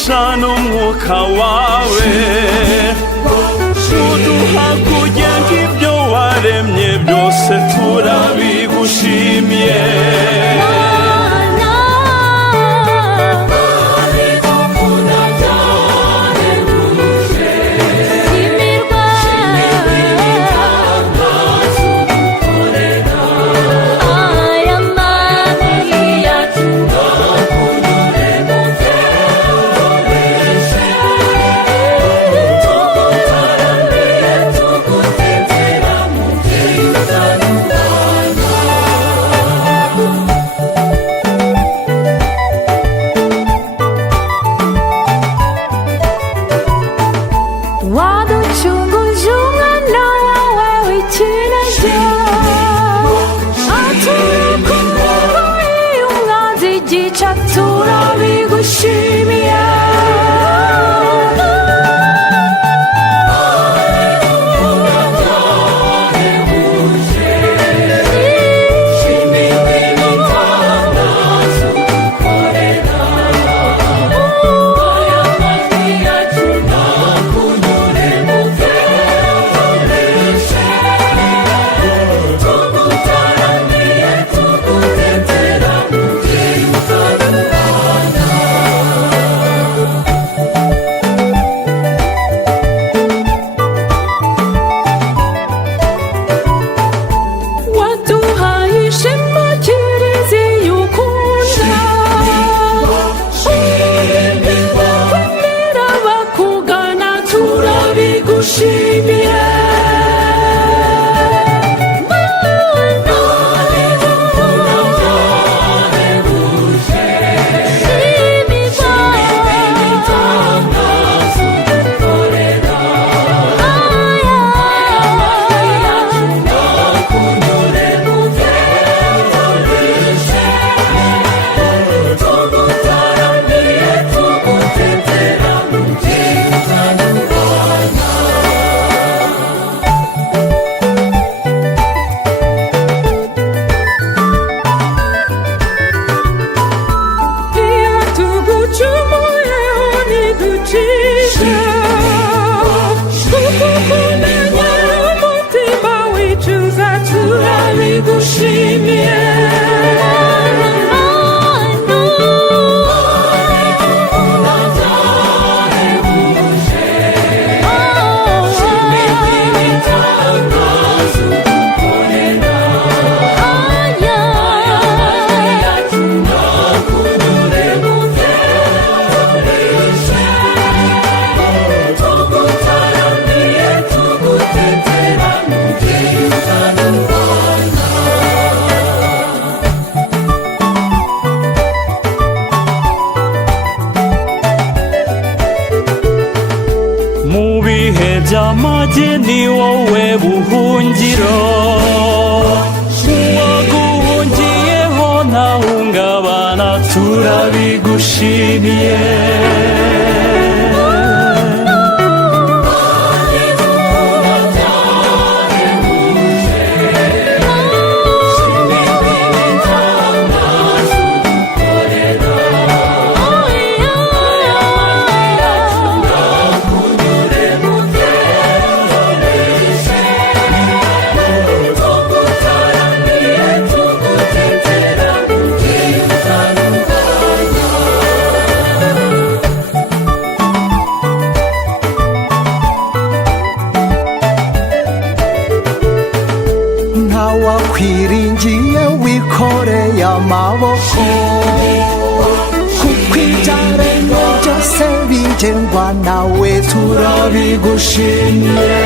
umugisha n'umwuka wawe, uduha kugenga ibyo waremye byose turabigushimiye. by'amage ni wowe buhungiro, uwaguhungiyeho ntahungabana turabigushimiye. wakwiringiye wikoreye amaboko, kuko ibyaremwe byose bigengwa nawe turabigushimiye.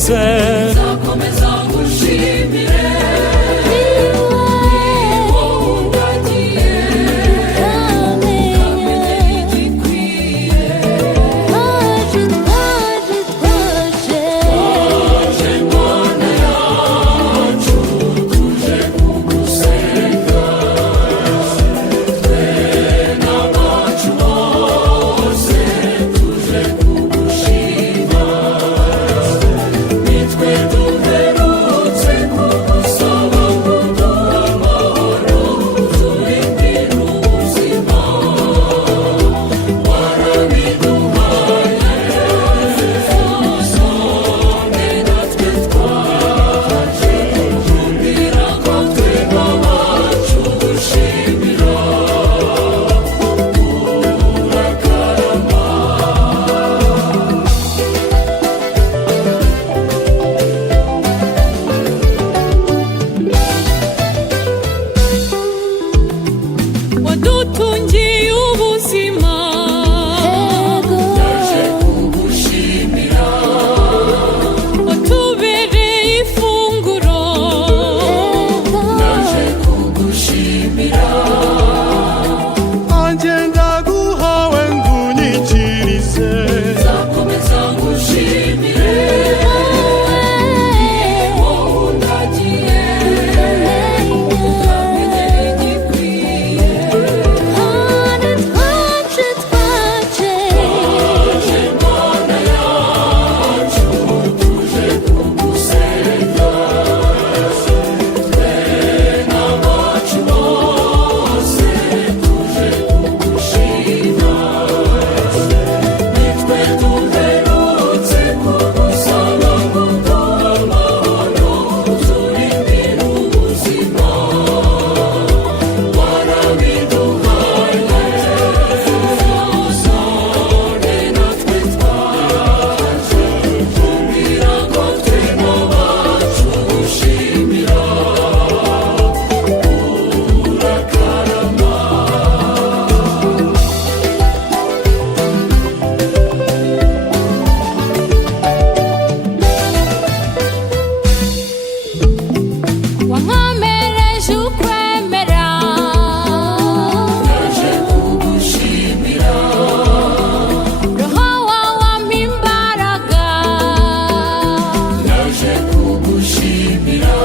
wagize nzakomeza ngushimire wadutungiye ubuzima ndaje kugushimira watubereye ifunguro ndaje kugushimira nanjye ndaguhawe ngunyikirize nzakomeza ngushimire wowe undagiye ukamenya igikwiye twaje Mana yacu tuje kugusenga twe n'abacu bose tuje kugushima nitwe duherutse kugusaba ngo duhe amahoro uturindire ubuzima warabiduhaye none natwe twaje kugira ngo twe n'abacu gushimira urakarama wankomereje ukwemera ndaje kugushimira roho wawe ampa imbaraga ndaje kugushimira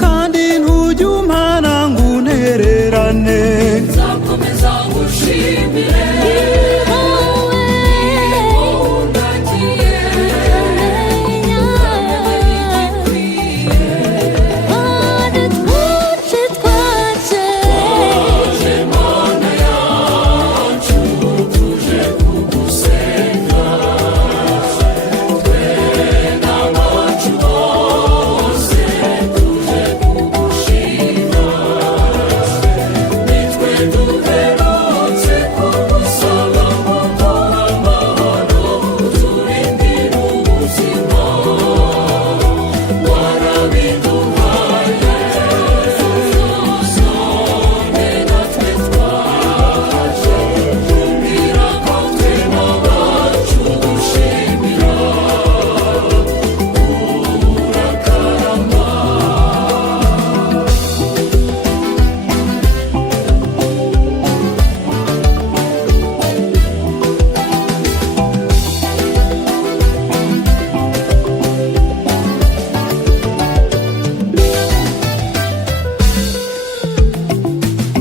kandi ntujya umpana ngo untererane nzakomeza ngushimire wowe undagiye ukamenya igikwiye twaje Mana yacu tuje kugusenga twe n'abacu bose tuje kugushima nitwe duherutse kugusaba ngo duhe amahoro uturindire ubuzima warabiduhaye none natwe twaje kugira ngo twe n'abacu gushimira urakarama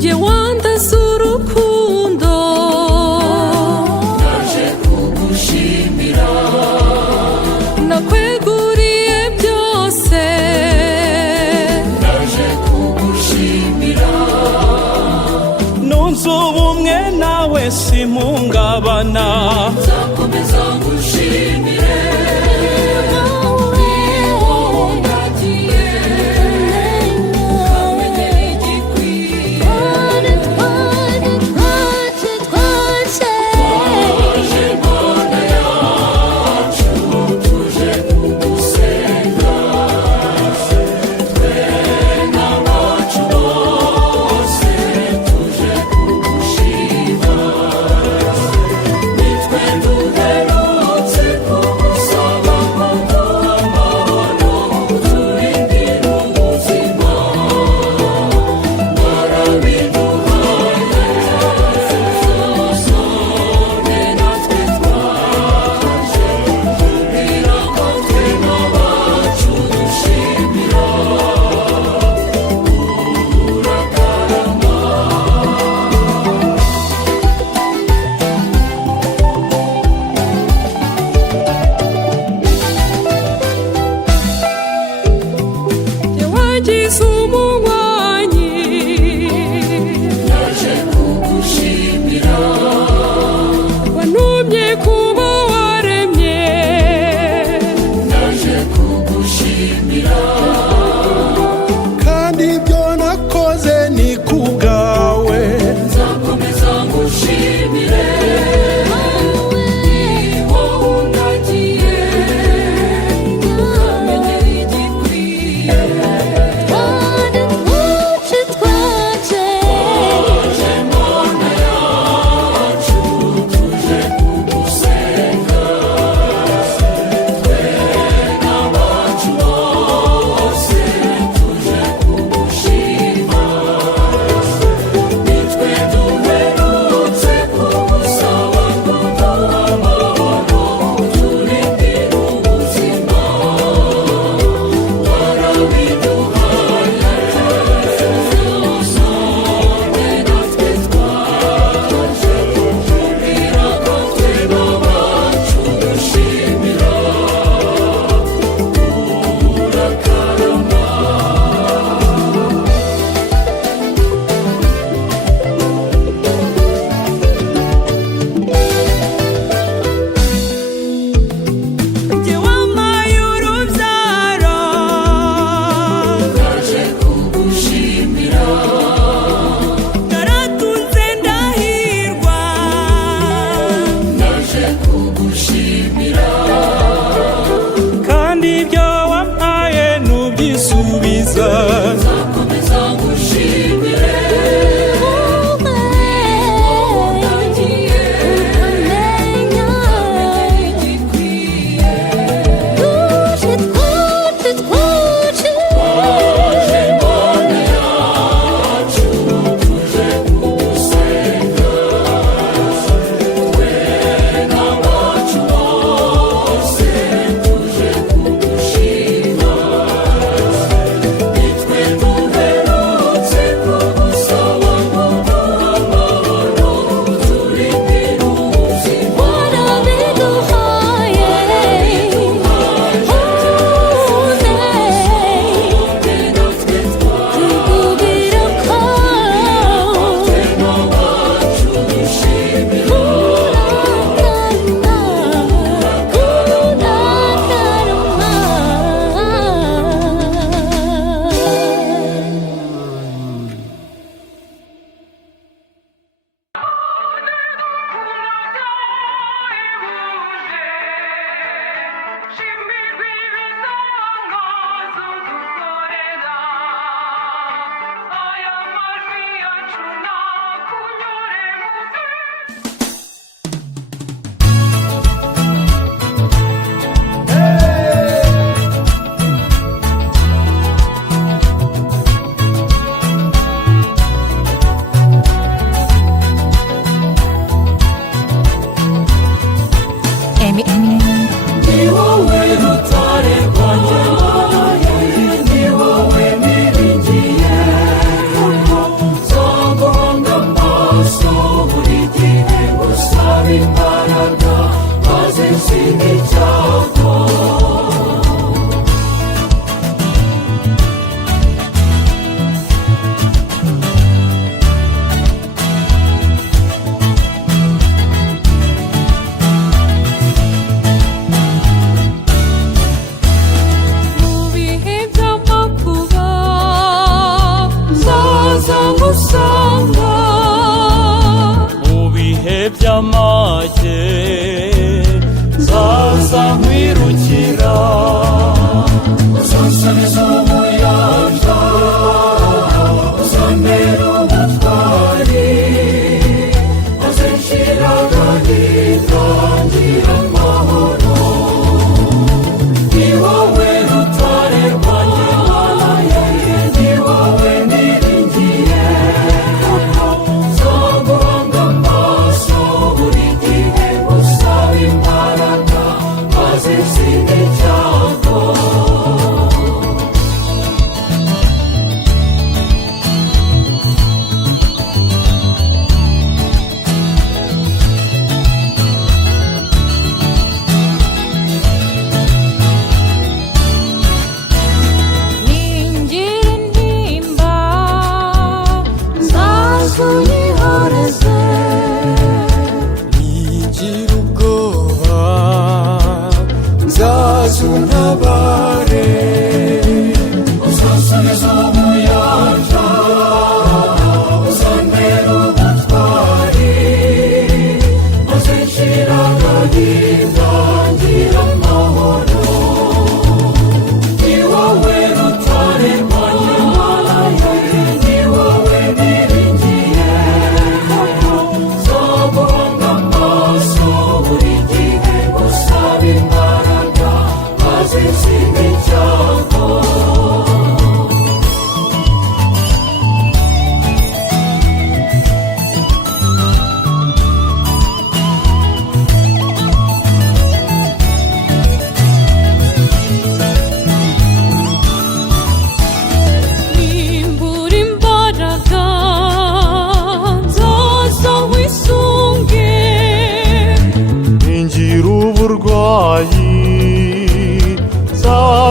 jye wandaze urukundo ndaje kugushimira nakweguriye byose ndaje kugushimira nunze ubumwe nawe simpungabana nzakomeza ngushimire wowe undagiye ukamenya igikwiye twaje Mana yacu tuje kugusenga twe n'abacu bose tuje kugushima nitwe duherutse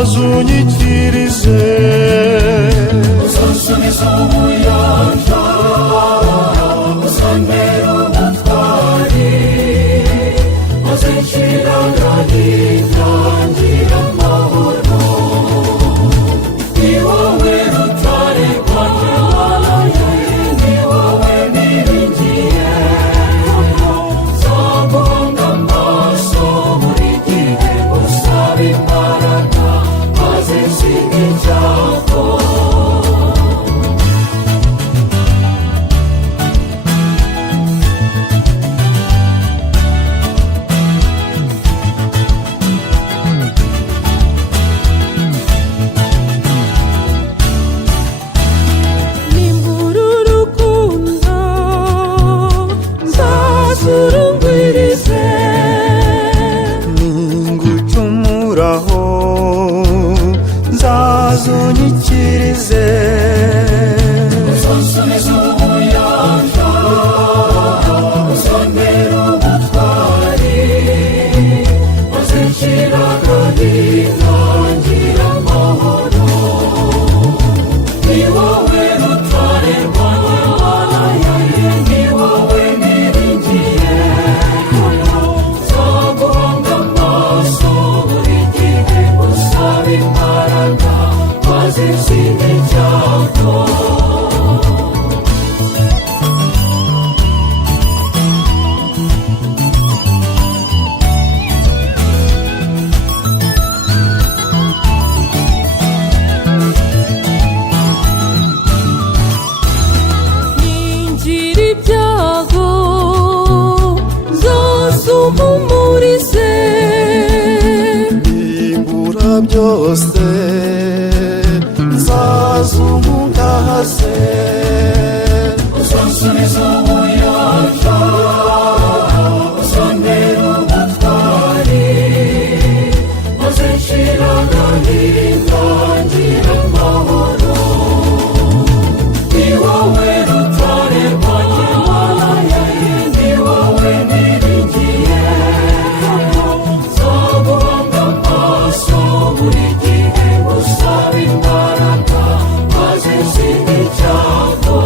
uzazunyikirize uzansubiza ubuyanja uzantera ubutwari maze nshira agahinda ngira amahoro ni wowe rutare rwanjye Mana yanjye ni wowe niringiye nzaguhanga amaso buri gihe gusaba imbaraga maze nsinge icyago nimbura urukundo nzazurungwirize ningucumuraho nzazunyikirize uzansubiza ubuyanja uzantera ubutwari maze nshira agahinda ngira amahoro ni wowe rutare rwanjye Mana yanjye ni wowe niringiye nzaguhanga amaso buri gihe gusaba imbaraga maze nsinge icyago ningira ibyago nzazumuhumurize nimbura byose nzazungahaze uzansubiza ubuyanja uzantera ubutwari maze nshira agahinda ngira amahoro ni wowe rutare rwanjye Mana yanjye ni wowe niringiye nzaguhanga amaso buri gihe gusaba imbaraga maze nsinge icyago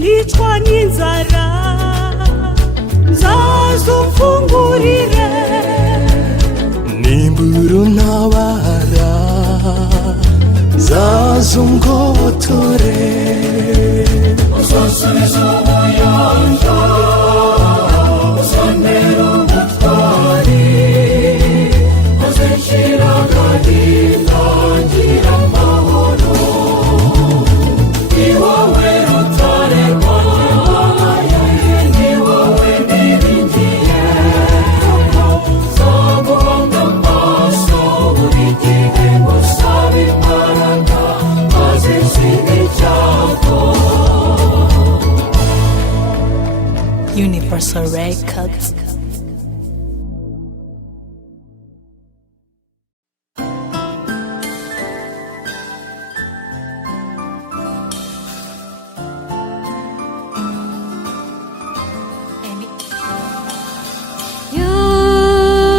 nicwa n'inzara nzazumfungurire nimbura untabara nzazungobotore uzansubiza ubuyanja uzantera ubutwari maze nshira agahinda ngira amahoro ni wowe rutare rwanjye Mana yanjye ni wowe niringiye nzaguhanga amaso buri gihe gusaba imbaraga maze nsinge icyago Universal Records.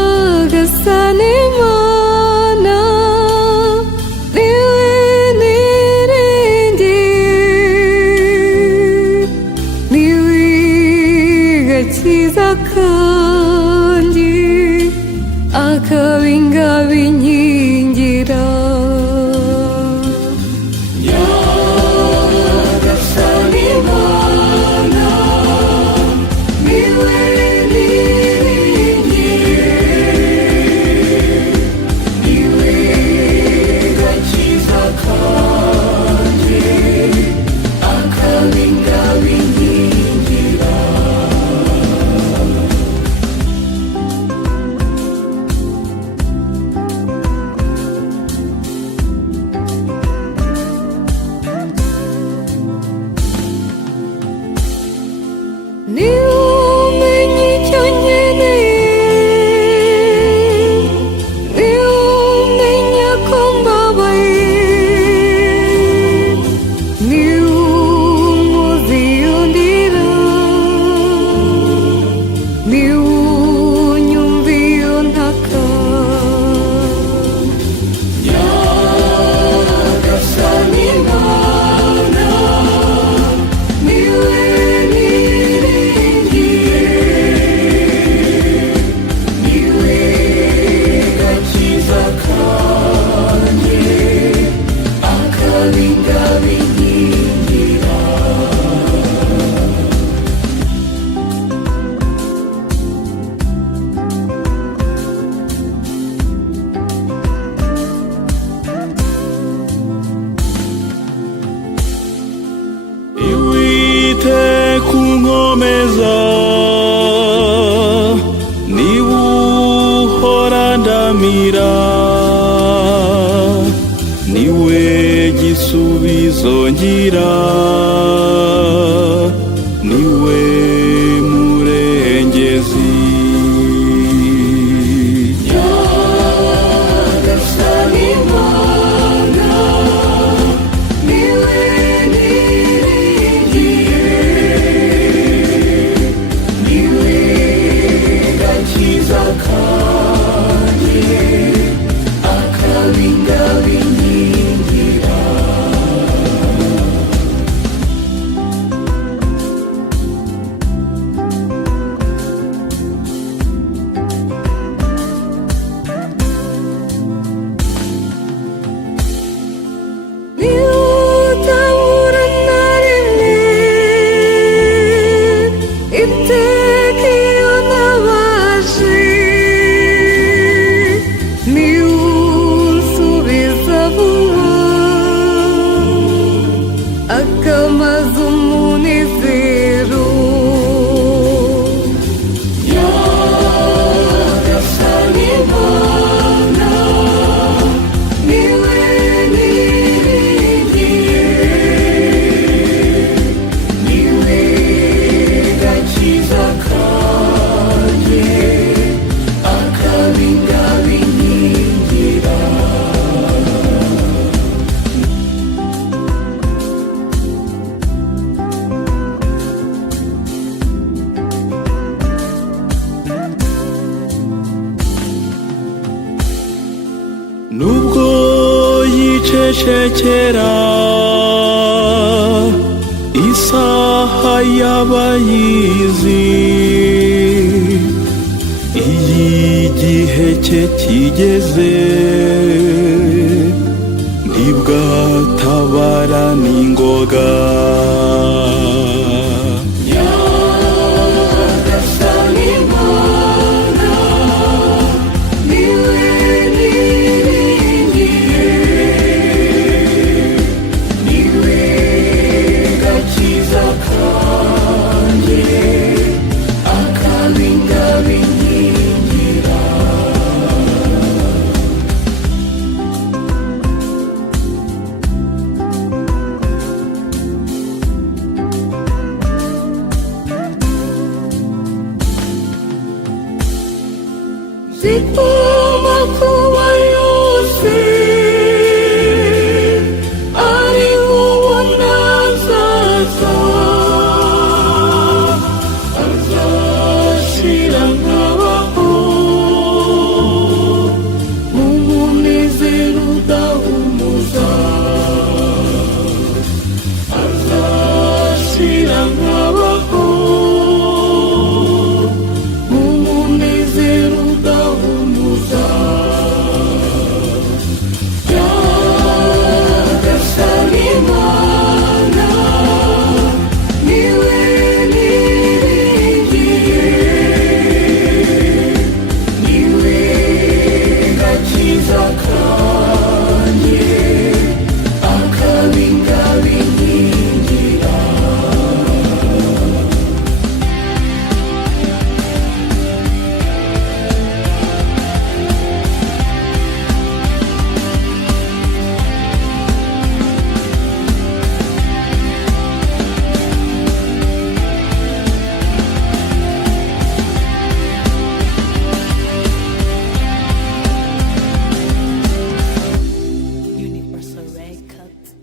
yagasani Mana niwe niringiye niwe gakiza kanjye akabinga binkingira yagasani Mana niwe niringiye niwe gakiza kanjye akabinga binkingira niwe umenye icyo nkeneye ntazongera, niwe murengezi. Nyagasani Mana, niwe niringiye, niwe gakiza kanjye, akabingabinkingira. niutabura na rimwe iteka iyo nabaje, niunsubiza vuba akamaza umunezero. Nyagasani Mana, niwe niringiye, niwe gakiza kanjye, akabingabinkingira. Nubwo yicecekera, isaha y'abayizi, igihe cye kigeze, ntibwatabara n'ingoga. Nyagasani Mana, niwe niringiye, niwe gakiza kanjye, akabingabinkingira. zigomba kuba yose ari ubona azaza, azashira nkabaho mu munezero udahumuza, azashira nkabaho mu munezero udahumuza. Nyagasani Mana, niwe niringiye, niwe gakiza kanjye, akabingabinkingira. Universal Records.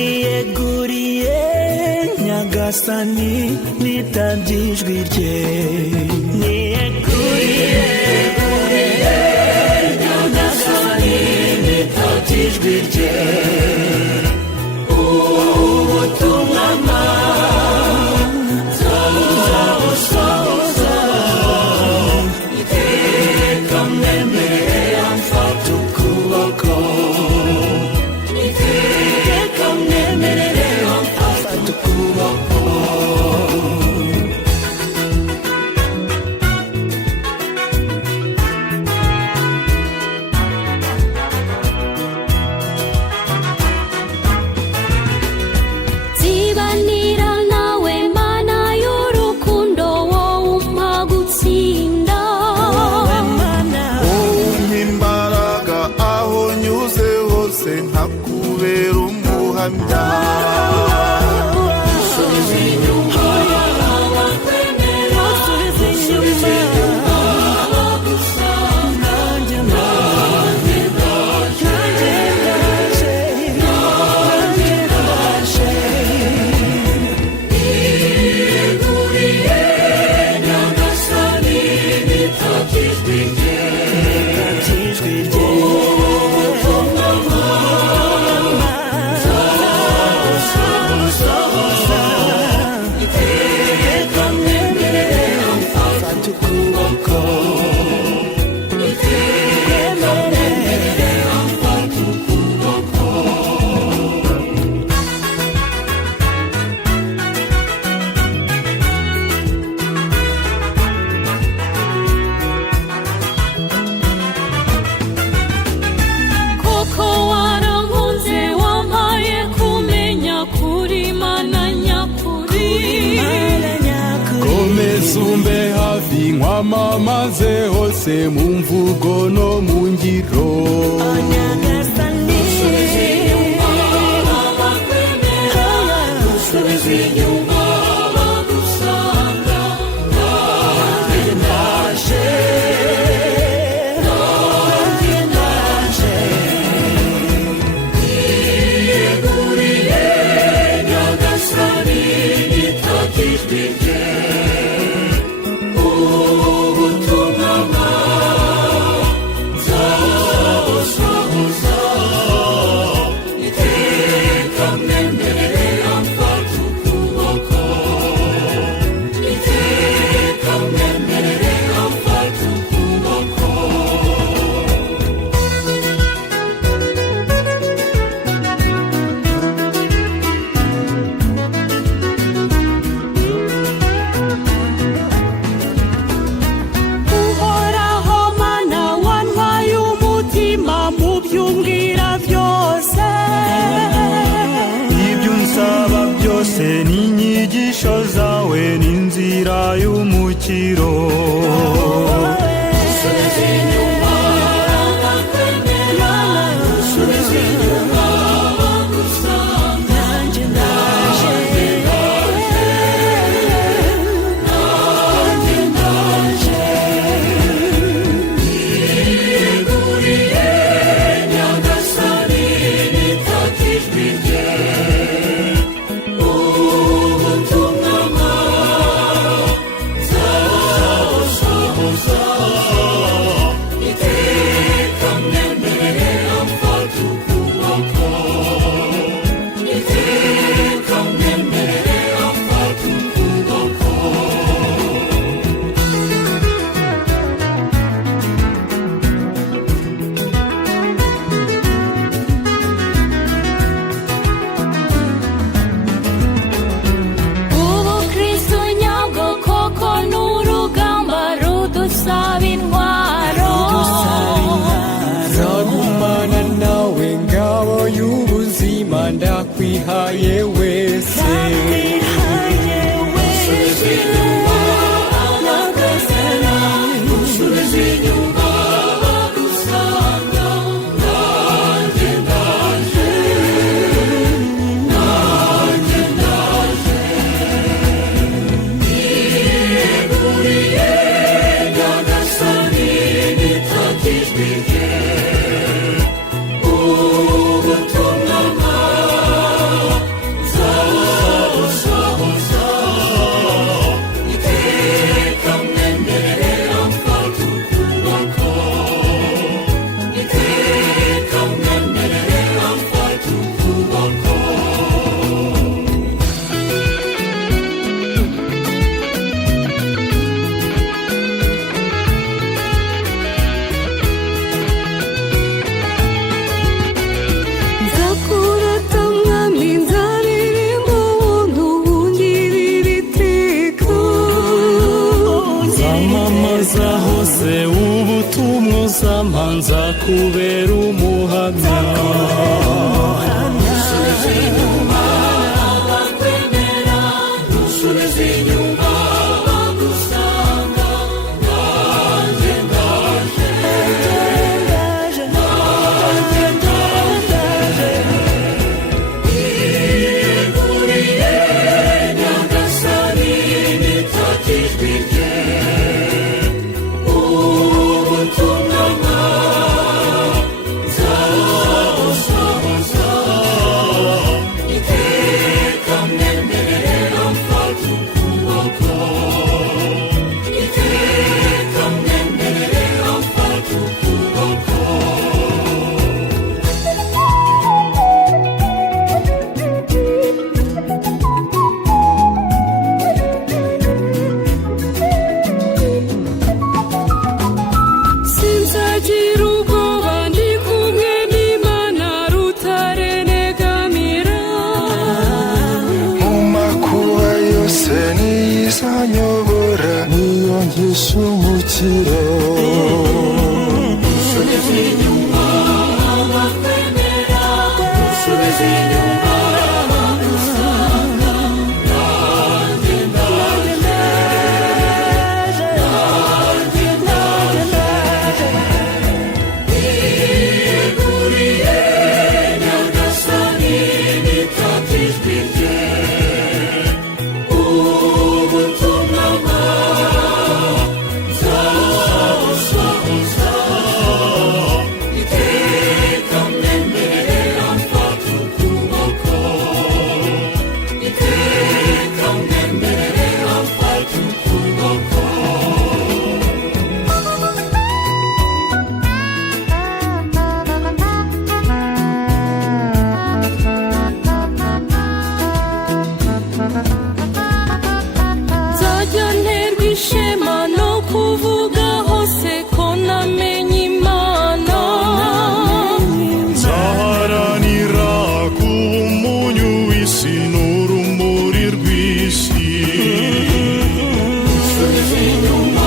niyeguriye nyagasani nitabye ijwi rye, niyeguriye nyagasani nitabye ijwi rye, ubutumwa nzabusohoza, iteka mwemerere amfata ukuboko, iteka mwemerere amfata ukuboko. guhamya Subiza inyuma abakwemera, subiza inyuma abagusanga. Nanjye ndaje, niyeguriye Nyagasani, nitabye ijwi rye. Iteka mwemerere amfata ukuboko, iteka mwemerere amfata ukuboko. koko warankunze wampaye kumenya kuri mana nyakuri komeza umbe hafi nkwamamaze hose mu mvugo no mu ngiro Subiza inyuma abakwemera, subiza inyuma abagusanga. Nanjye ndaje, nanjye ndaje. Niyeguriye Nyagasani, nitabye ijwi rye. Ubutumwa nzabusohoza, iteka mwemerere amfata ukuboko, iteka mwemerere amfata ukuboko. uhoraho mana wantwaye umutima mu by'umbwira byose ibyo unsaba byose n'inyigisho zawe n'inzira y'umukiro Subiza inyuma abakwemera, subiza inyuma abagusanga. Nanjye ndaje, nanjye ndaje. Niyeguriye Nyagasani, nitabye ijwi rye. Ubutumwa nzabusohoza, iteka mwemerere amfata ukuboko, iteka mwemerere amfata ukuboko. ubu kristo nyabwo koko n'urugamba rudusaba intwaro nzagumana nawe ngabo y'ubuzima ndakwihaye wese Subiza inyuma abakwemera, subiza inyuma abagusanga. Nanjye ndaje, nanjye ndaje. Niyeguriye Nyagasani, nitabye ijwi rye. Ubutumwa nzabusohoza, iteka mwemerere amfata ukuboko, iteka mwemerere amfata ukuboko. nzakurata mwami nzaririmba ubuntu bungirira iteka zamamaza hose ubutumwa uzampa nzakubera umuhamya Subiza inyuma abakwemera, subiza inyuma abagusanga. Nanjye ndaje, nanjye ndaje. uhishe umukiro dusubize inyuma abakwemera dusubize inyuma abadusanga nanjye ndaje niyeguriye Nyagasani nitaka ijwi rye ubutumwa nzabusohoza iteka mwemerera mfata ukuboko iteka mwemerera mfata ukuboko nzajya nterwa ishema no kuvuga hose ko namenye Imana nzaharanira kuba umunyu w'isi n'urumuri rw'isi dusubize inyuma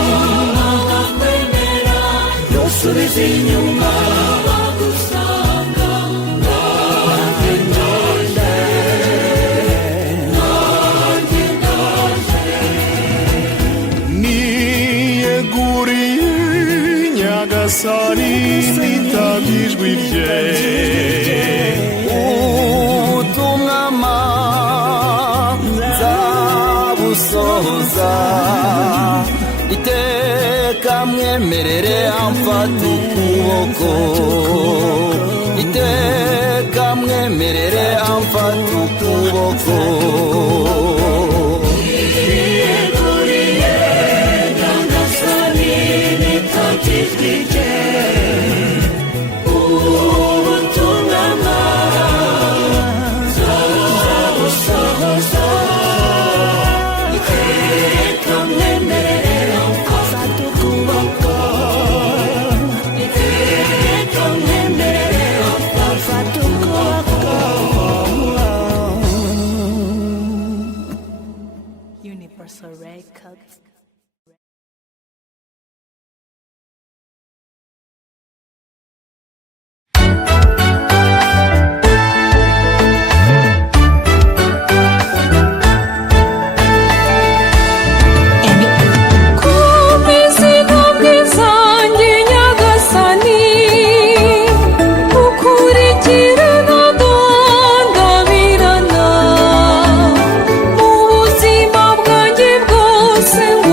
abakwemera dusubize inyuma abagusanga nanjye ndaje nanjye ndaje niyeguriye Nyagasani nitaba ijwi rye ubutumwa nzabusohoza iteka mwemerere amfata ukuboko iteka mwemerere amfata ukuboko niyeguriye Nyagasani nitaka ijwi rye ubutumwa nzabusohoza iteka mwemerera mfata ukuboko iteka mwemerera mfata ukuboko Universal Records. kumeza intambwe zanjye Nyagasani ukurikirana ndandabirana mu buzima bwanjye bwose ngo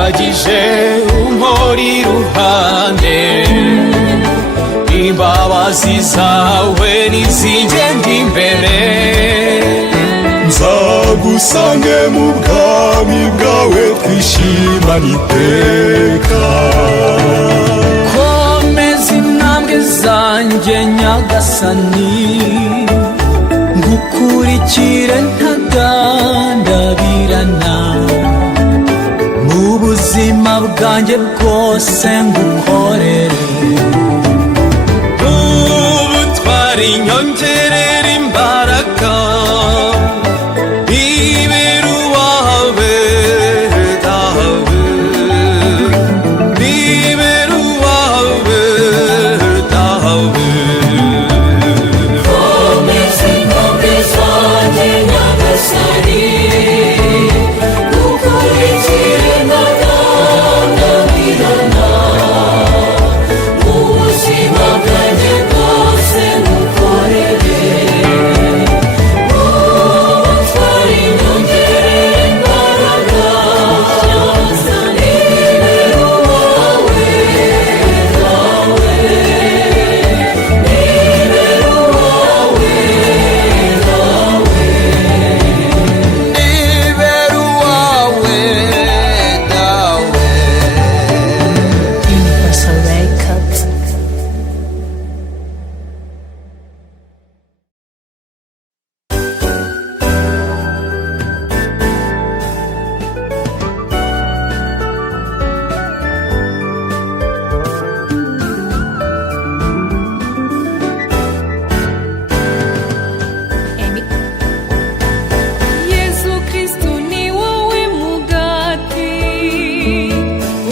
bihagije umpora iruhande imbabazi zawe nizingenda imbere nzagusange mu bwami bwawe twishimane iteka komeza intambwe zanjye nyagasani ngukurikire ntagandabirana mu buzima bwanjye bwose ngukorere ubutwari nyongerera imbaraga ibera uwawe dawe ibera uwawe dawe komeza intambwe zanjye nyagasani ngukurikire ntagandabirana mu buzima bwanjye bwose ngukorere ubutwari nyongerera imbaraga nyagasani ibera uwawe dawe ibera uwawe dawe ibera uwawe dawe Universal Records. Amy. Yesu Kristu ni wowe mugati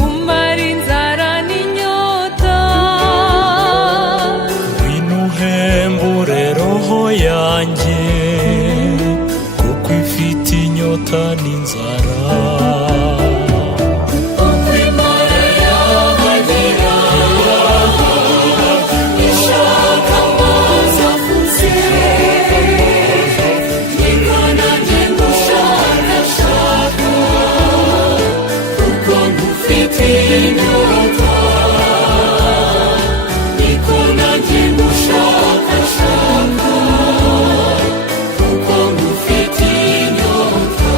umara inzara n'inyota ngwino uhembure roho yanjye kuko ifite inyota n'inzara uko imana yahagira ishaka amazi afutse niko nanjye ngushakashaka kuko ngufitiye inyota niko nanjye ngushakashaka kuko ngufitiye inyota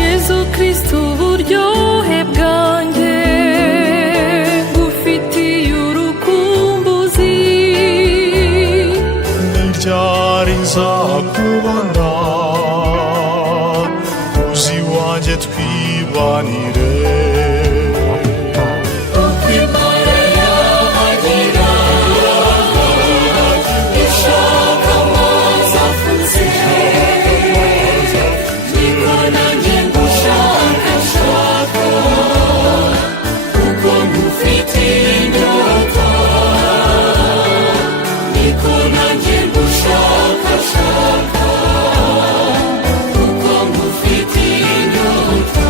Yesu Kristu uburyohe bwanjye ngufitiye urukumbuzi n'iryari nzakubona uzi wanjye twibanire uko imana yahagira ishaka amazi afutse niko nanjye ngushakashaka kuko ngufitiye inyota niko nanjye ngushakashaka kuko ngufitiye inyota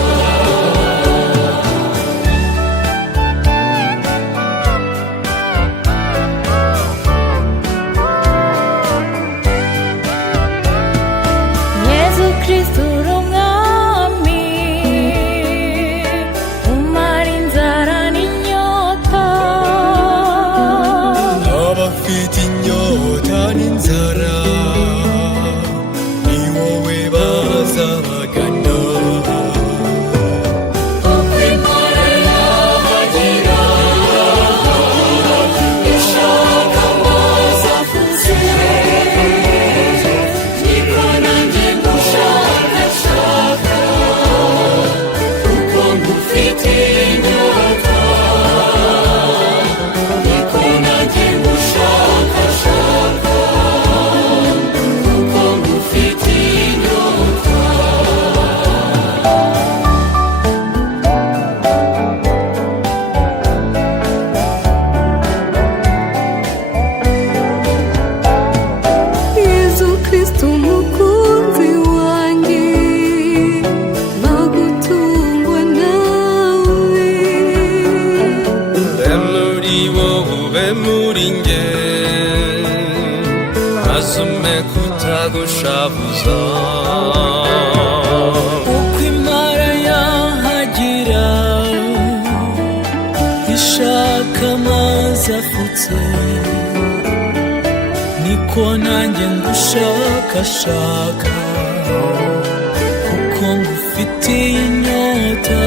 utagushavuza uko imara yahagira ishaka amazi afutse niko nanjye ngushakashaka kuko ngufitiye inyota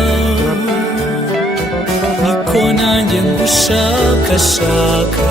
niko nanjye ngushakashaka